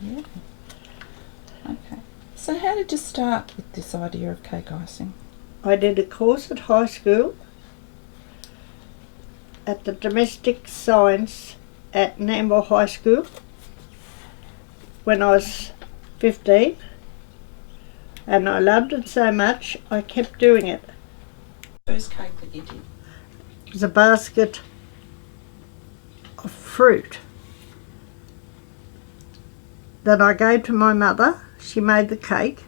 Yeah. Okay. So how did you start with this idea of cake icing? I did a course at high school at the domestic science at Nambour High School when I was 15, and I loved it so much I kept doing it. First cake that you did? It was a basket of fruit that I gave to my mother. She made the cake.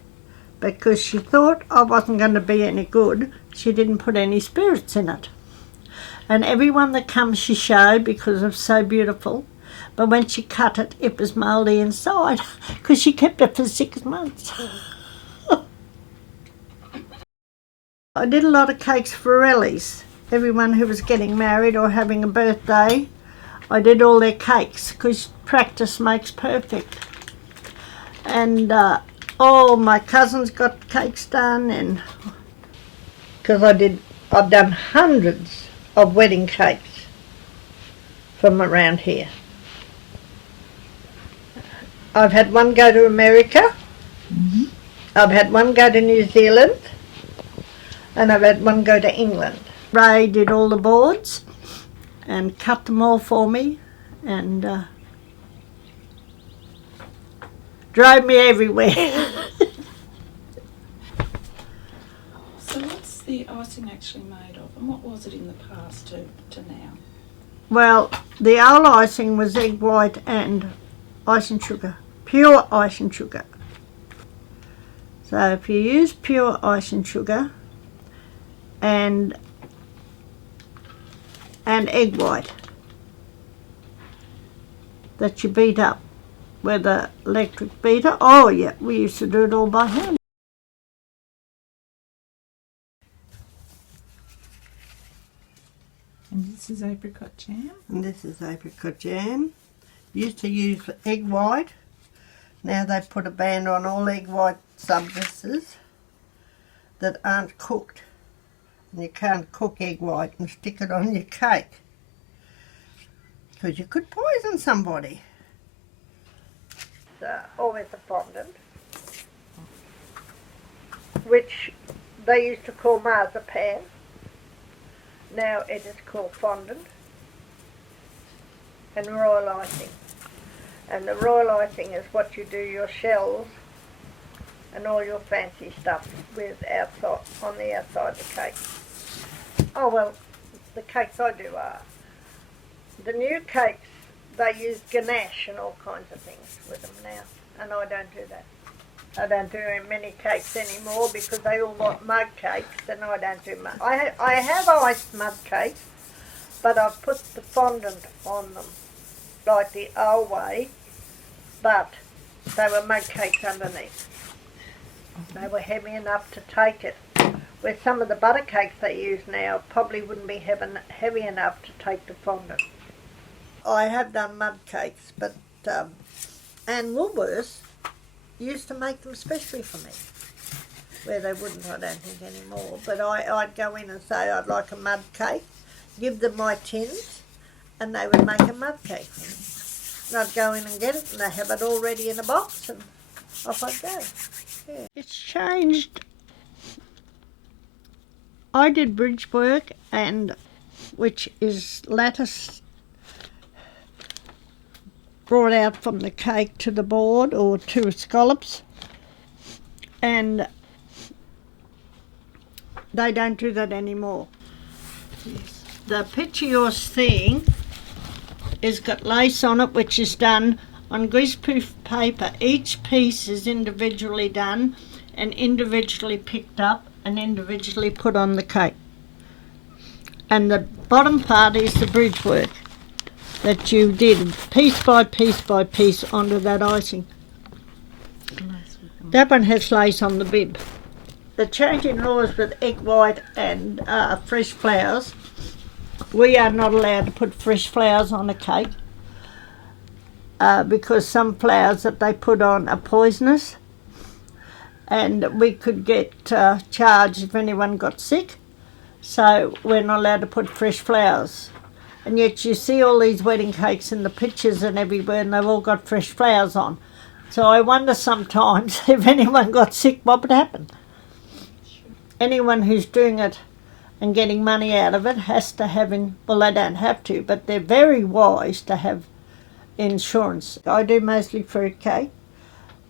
Because she thought I wasn't going to be any good, she didn't put any spirits in it. And everyone that comes she showed because it was so beautiful. But when she cut it, it was mouldy inside because she kept it for 6 months. I did a lot of cakes for Rellies. Everyone who was getting married or having a birthday, I did all their cakes because practice makes perfect. And all my cousins got cakes done, and because I've done hundreds of wedding cakes from around here. I've had one go to America, I've had one go to New Zealand, and I've had one go to England. Ray did all the boards and cut them all for me, and drove me everywhere. So what's the icing actually made of, and what was it in the past to now? Well, the old icing was egg white and icing sugar, pure icing sugar. So if you use pure icing sugar and egg white that you beat up with an electric beater. Oh yeah, we used to do it all by hand. And this is apricot jam? And this is apricot jam. Used to use egg white. Now they've put a ban on all egg white substances that aren't cooked. And you can't cook egg white and stick it on your cake because you could poison somebody. Always a fondant, which they used to call marzipan. Now it is called fondant, and royal icing. And the royal icing is what you do your shells and all your fancy stuff with outside, on the outside of the cake. Oh well, the cakes I do are. The new cakes, they use ganache and all kinds of things with them now, and I don't do that. I don't do many cakes anymore because they all want mud cakes, and I don't do mud. I have iced mud cakes, but I've put the fondant on them like the old way, but they were mud cakes underneath. They were heavy enough to take it. Where some of the butter cakes they use now probably wouldn't be heavy enough to take the fondant. I have done mud cakes, but and Woolworths used to make them specially for me, where they wouldn't, I don't think, anymore. But I'd go in and say I'd like a mud cake, give them my tins, and they would make a mud cake for me. And I'd go in and get it, and they have it all ready in a box, and off I'd go. Yeah. It's changed. I did bridge work, and which is lattice brought out from the cake to the board or to scallops, and they don't do that anymore. Yes. The picture you're seeing has got lace on it, which is done on greaseproof paper. Each piece is individually done and individually picked up and individually put on the cake. And the bottom part is the bridge work that you did piece by piece by piece onto that icing. That one has lace on the bib. The change in laws with egg white and fresh flowers, we are not allowed to put fresh flowers on a cake because some flowers that they put on are poisonous, and we could get charged if anyone got sick. So we're not allowed to put fresh flowers. And yet you see all these wedding cakes in the pictures and everywhere, and they've all got fresh flowers on. So I wonder sometimes if anyone got sick, what would happen? Anyone who's doing it and getting money out of it has to have, well, they don't have to, but they're very wise to have insurance. I do mostly fruit cake.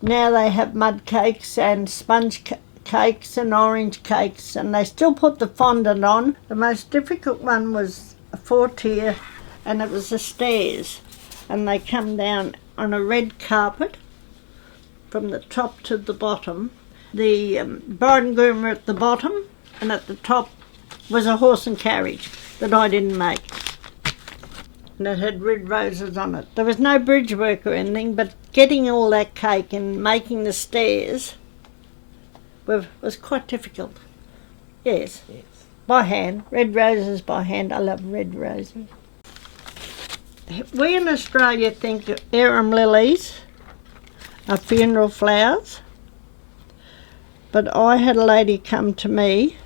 Now they have mud cakes and sponge cakes and orange cakes, and they still put the fondant on. The most difficult one was a 4-tier, and it was the stairs, and they come down on a red carpet from the top to the bottom. The bride and groom were at the bottom, and at the top was a horse and carriage that I didn't make. And it had red roses on it. There was no bridge work or anything, but getting all that cake and making the stairs was quite difficult. Yes. By hand. Red roses by hand. I love red roses. We in Australia think arum lilies are funeral flowers, but I had a lady come to me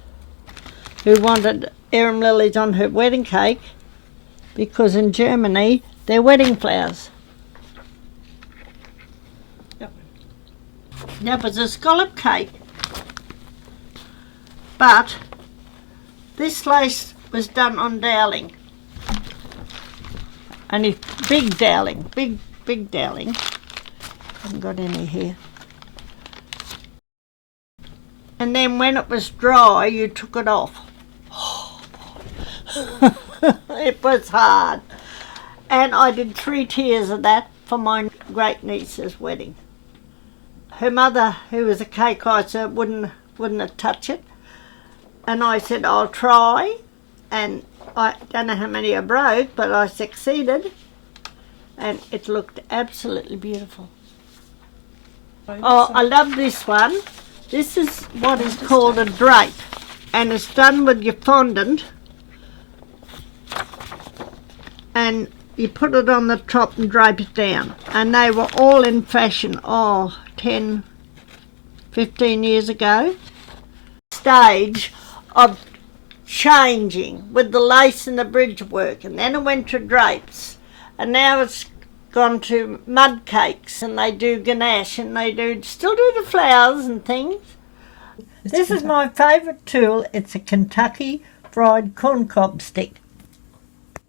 who wanted arum lilies on her wedding cake because in Germany they're wedding flowers. Yep. That was a scallop cake, but this lace was done on doweling. Only big doweling, big doweling. Haven't got any here. And then when it was dry, you took it off. Oh, it was hard. And I did 3 tiers of that for my great niece's wedding. Her mother, who was a cake icer, wouldn't touch it. And I said, I'll try. And I don't know how many I broke, but I succeeded. And it looked absolutely beautiful. Oh, I love this one. This is what is called a drape, and it's done with your fondant, and you put it on the top and drape it down. And they were all in fashion, 10, 15 years ago. Stage of changing with the lace and the bridge work, and then it went to drapes, and now it's gone to mud cakes, and they do ganache, and they still do the flowers and things. This is my favourite tool. It's a Kentucky fried corn cob stick.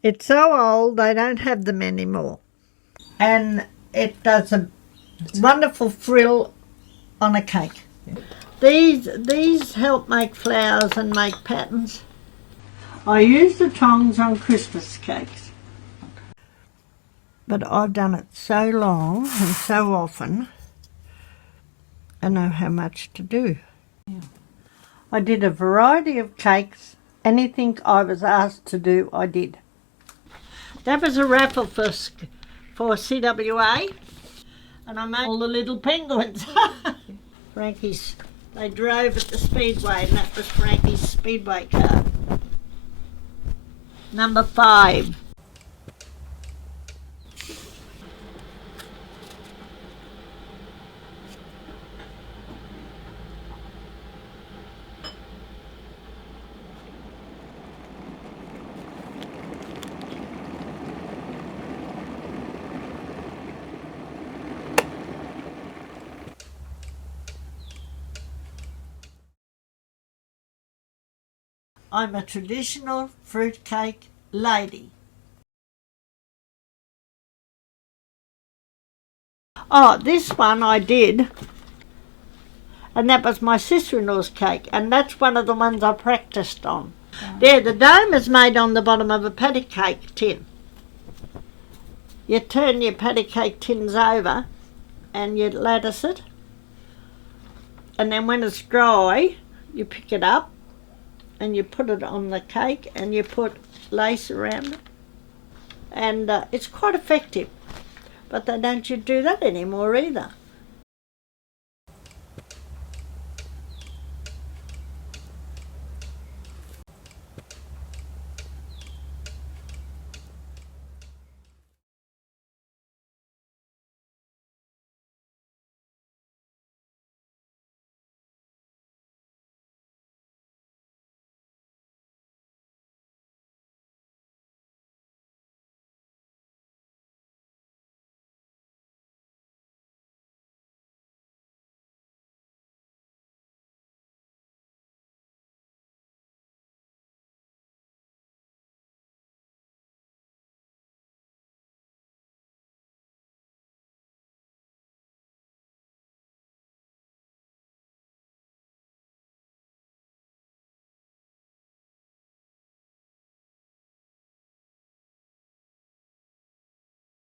It's so old they don't have them anymore, and it does a wonderful frill on a cake. These help make flowers and make patterns. I use the tongs on Christmas cakes. But I've done it so long and so often, I know how much to do. Yeah. I did a variety of cakes. Anything I was asked to do, I did. That was a raffle for CWA, and I made all the little penguins. Frankie's, they drove at the Speedway, and that was Frankie's Speedway car. Number 5. I'm a traditional fruitcake lady. Oh, this one I did, and that was my sister-in-law's cake, and that's one of the ones I practised on. Oh. There, the dome is made on the bottom of a patty cake tin. You turn your patty cake tins over and you lattice it, and then when it's dry, you pick it up and you put it on the cake and you put lace around it, and it's quite effective, but they don't do that anymore either.